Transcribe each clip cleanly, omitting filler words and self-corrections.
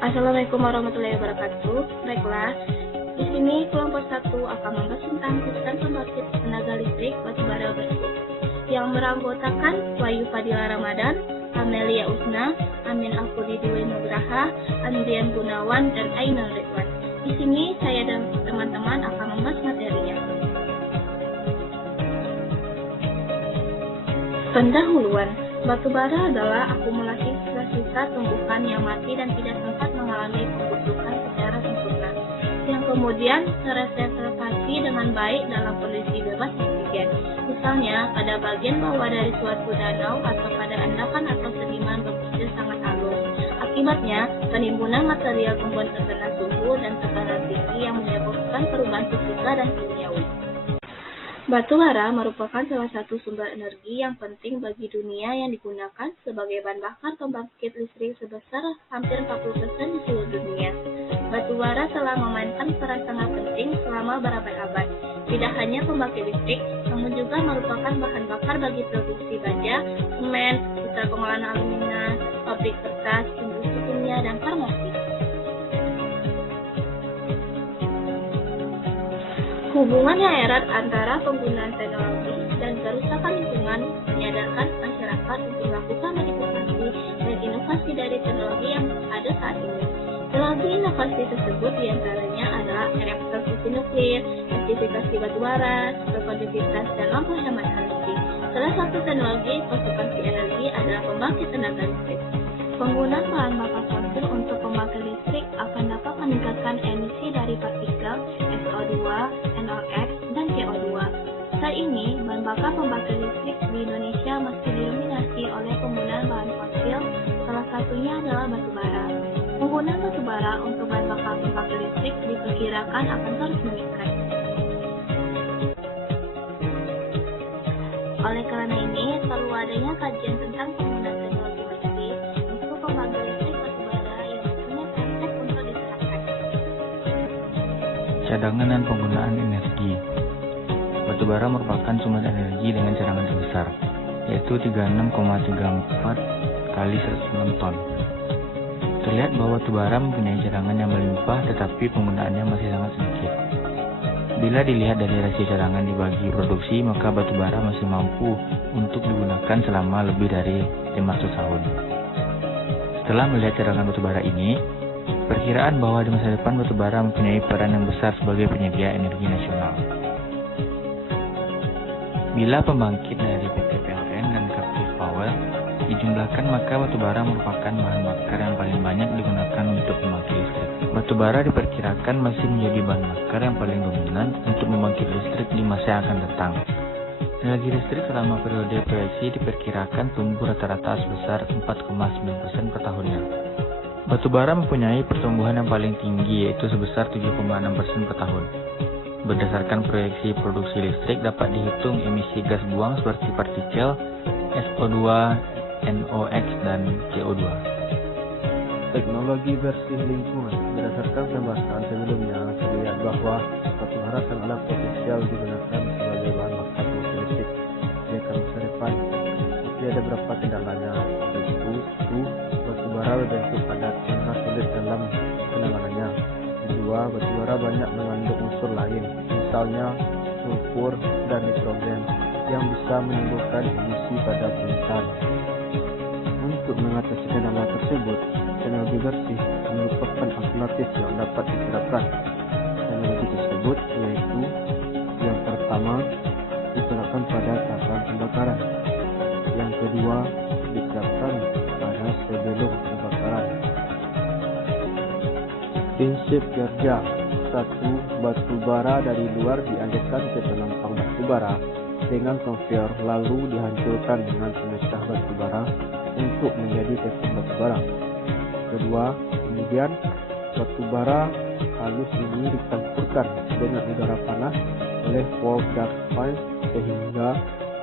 Assalamualaikum warahmatullahi wabarakatuh. Baiklah, di sini kelompok 1 akan membahas tentang sistem pembangkit tenaga listrik batubara bersih yang beranggotakan Wahyu Fadila Ramadan, Amelia Usna, Amin Alkudi Dwi Nugraha, Andrian Gunawan, dan Ainul Ridwan. Di sini saya dan teman-teman akan membahas materinya. Pendahuluan. Batubara adalah akumulasi sisa-sisa tumbuhan yang mati dan tidak sempat mengalami pembusukan secara sempurna, yang kemudian tereservasi dengan baik dalam kondisi bebas oksigen. Misalnya, pada bagian bawah dari suatu danau atau pada endapan atau sediman berpusat sangat halus. Akibatnya, penimbunan material tumbuhan terkena suhu dan tekanan tinggi yang menyebabkan perubahan fisika dan kimiawi. Batubara merupakan salah satu sumber energi yang penting bagi dunia yang digunakan sebagai bahan bakar pembangkit listrik sebesar hampir 40% di seluruh dunia. Batubara telah memainkan peran sangat penting selama berabad-abad. Tidak hanya pembangkit listrik, namun juga merupakan bahan bakar bagi produksi baja, semen, sisa pengolahan alumina, pabrik kertas, industri kimia, dan farmasi. Hubungan yang erat antara penggunaan teknologi dan kerusakan lingkungan menyadarkan masyarakat untuk melakukan modifikasi dan inovasi dari teknologi yang ada saat ini. Teknologi inovasi tersebut diantaranya adalah elektrolysis nuklir, gasifikasi batubara, superkonduktivitas, dan lampu hemat energi. Salah satu teknologi konservasi energi adalah pembangkit tenaga listrik. Penggunaan bahan bakar fosil untuk pembangkit listrik akan dapat meningkatkan emisi dari partikel SO2, NOx, dan CO2. Saat ini, bahan bakar pembangkit listrik di Indonesia masih didominasi oleh penggunaan bahan fosil, salah satunya adalah batubara. Penggunaan batubara untuk bahan bakar pembangkit listrik diperkirakan akan terus meningkat. Oleh karena ini, perlu adanya kajian tentang penggunaan teknologi bersih untuk pembangkit listrik batubara yang punya efek untuk diterapkan. Cadangan dan penggunaan energi. Batubara merupakan sumber energi dengan cadangan terbesar, yaitu 36,34 kali 106 ton. Terlihat bahwa batubara mempunyai cadangan yang melimpah, tetapi penggunaannya masih sangat sedikit. Bila dilihat dari rasio cadangan dibagi produksi, maka batubara masih mampu untuk digunakan selama lebih dari 500 tahun. Setelah melihat cadangan batubara ini, perkiraan bahwa di masa depan batubara mempunyai peran yang besar sebagai penyedia energi nasional. Bila pembangkit dari PT PLN dan Captive Power dijumlahkan, maka batubara merupakan bahan bakar yang paling banyak digunakan untuk pembangkit listrik. Batubara diperkirakan masih menjadi bahan bakar yang paling dominan untuk membangkit listrik di masa yang akan datang. Energi listrik selama periode proyeksi diperkirakan tumbuh rata-rata sebesar 4,9% per tahunnya. Batubara mempunyai pertumbuhan yang paling tinggi, yaitu sebesar 7,6% per tahun. Berdasarkan proyeksi produksi listrik dapat dihitung emisi gas buang seperti partikel SO2, NOx, dan CO2. Teknologi bersih lingkungan. Berdasarkan pembahasan sebelumnya, terlihat bahwa batubara sangatlah potensial digunakan sebagai bahan bakar listrik di masa depan. Tapi ada beberapa kendalanya, yaitu batubara berbentuk padat sehingga sulit dalam penanganannya. Kedua, batubara banyak mengandung unsur lain, misalnya sulfur dan nitrogen, yang bisa menimbulkan emisi pada permukaan. Untuk mengatasi kendala tersebut, teknologi bersih merupakan alternatif yang dapat diterapkan. Teknologi tersebut yaitu yang pertama, diterapkan pada tahapan pembakaran. Yang kedua, diterapkan pada sebelum pembakaran. Prinsip kerja. 1. Batubara dari luar dialirkan ke penampang batubara dengan konveyor, lalu dihancurkan dengan pemisah batubara untuk menjadi tepung batubara. Kedua, kemudian batubara halus ini dicampurkan dengan udara panas oleh valve duct pipe sehingga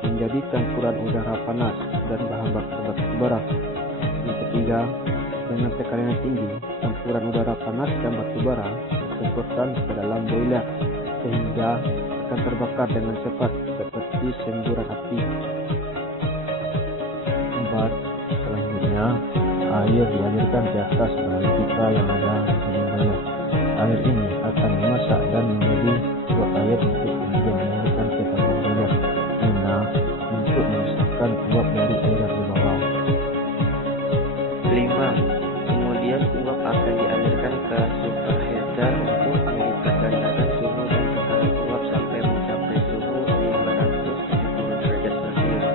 menjadi campuran udara panas dan bahan bakar batubara. Yang ketiga, dengan tekanan yang tinggi, campuran udara panas dan batubara disemprotkan ke dalam boiler sehingga akan terbakar dengan cepat seperti semburan api. 4. Selanjutnya, air dialirkan ke atas melalui pipa yang ada di sini boiler. Air ini akan memasak dan menjadi uap air untuk kemudian dialirkan ke tabung boiler guna untuk memisahkan uap dari air di bawah. 5. Kemudian uap akan dialirkan ke superheater untuk melipat-gandakan suhu dan tekanan uap sampai mencapai suhu 570 derajat Celcius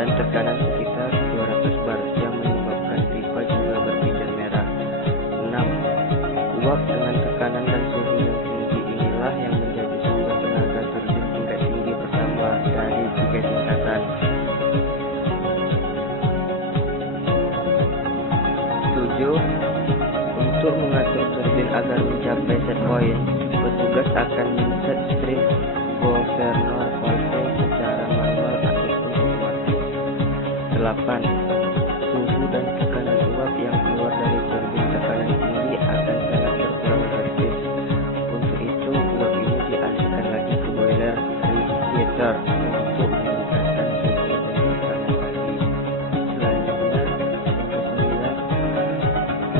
dan tekanan sekitar 200 bar yang menyebabkan pipa juga berpindah merah. 6. Uap dengan tekanan dan suhu yang tinggi inilah yang menjadi sumber tenaga turbin tingkat tinggi pertama dari 3 tingkatan. 7. Untuk mengatur turbin agar mencapai set point, petugas akan men-set strip governor valve secara manual ataupun otomatis. 8. Suhu dan tekanan uap yang keluar dari turbin tekanan tinggi akan sangat berkurang drastis. Untuk itu, uap ini dialirkan lagi ke boiler reheater untuk meningkatkan suhu dan tekanan lagi. Selanjutnya, yang ke-9,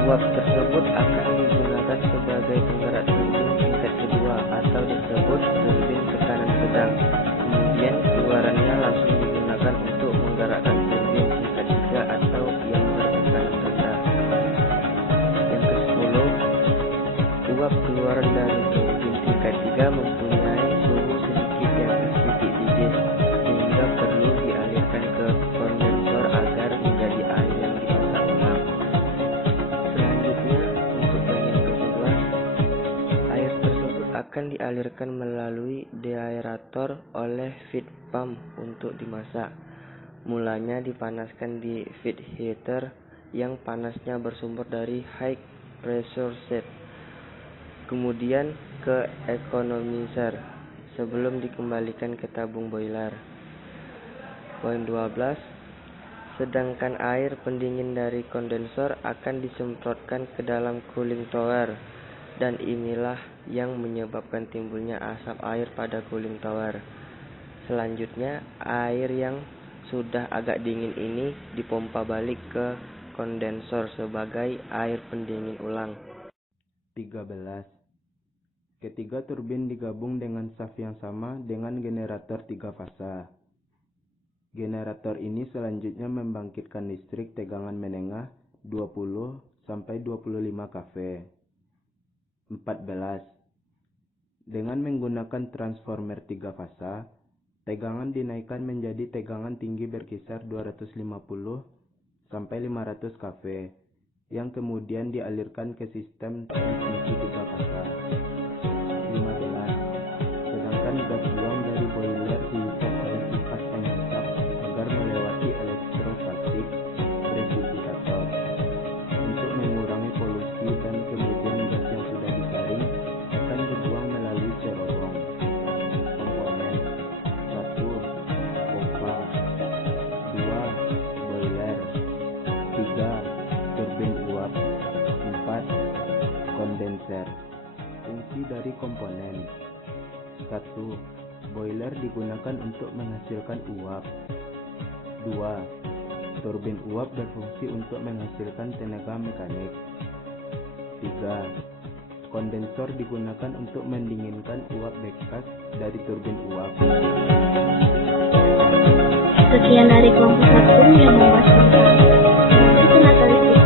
uap tersebut akan digunakan sebagai penggerak turbin tingkat kedua atau disebut turbin tekanan sedang. Kemudian keluarannya langsung digunakan untuk menggerakkan turbin tingkat 3 atau yang bertekanan rendah. Yang ke-10, uap keluaran dari turbin tingkat 3 mempunyai suhu sedikit di atas titik didih sehingga perlu dialirkan ke kondensor agar menjadi air yang dimasak ulang. Selanjutnya, untuk bagian ke-11, air tersebut akan dialirkan melalui deaerator oleh feed pump untuk dimasak. Mulanya dipanaskan di feed heater yang panasnya bersumber dari high pressure set, kemudian ke economizer sebelum dikembalikan ke tabung boiler. Poin 12. Sedangkan air pendingin dari kondensor akan disemprotkan ke dalam cooling tower, dan inilah yang menyebabkan timbulnya asap air pada cooling tower. Selanjutnya, air yang sudah agak dingin ini dipompa balik ke kondensor sebagai air pendingin ulang. 13. Ketiga turbin digabung dengan shaft yang sama dengan generator 3 fasa. Generator ini selanjutnya membangkitkan listrik tegangan menengah 20 sampai 25 kV. 14. Dengan menggunakan transformer 3 fasa, tegangan dinaikkan menjadi tegangan tinggi berkisar 250 sampai 500 kV yang kemudian dialirkan ke sistem transmisi 3 fasa. 15. Sedangkan gas buang dari boiler diikat oleh kipas penghempat agar melewati elektrostatik precipitator untuk mengurangi polusi, dan kemudian gas yang sudah disaring akan dibuang melalui cerobong. Komponen 1. Pompa 2. Boiler 3. Turbin uap 4. Kondenser. Fungsi dari komponen: 1. Boiler digunakan untuk menghasilkan uap. 2. Turbin uap berfungsi untuk menghasilkan tenaga mekanik. 3. Kondensor digunakan untuk mendinginkan uap bekas dari turbin uap. Sekian dari kelompok 1 yang membahas tentang sistem atalistik